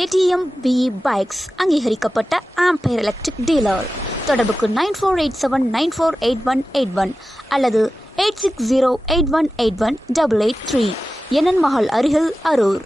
ATM BE bikes அங்கீகரிக்கப்பட்ட Ampere electric dealer தொடர்புக்கு nine four eight seven nine four eight one eight one அல்லது eight six zero eight one eight one double eight three NN மகள் அருகில் அரூர்.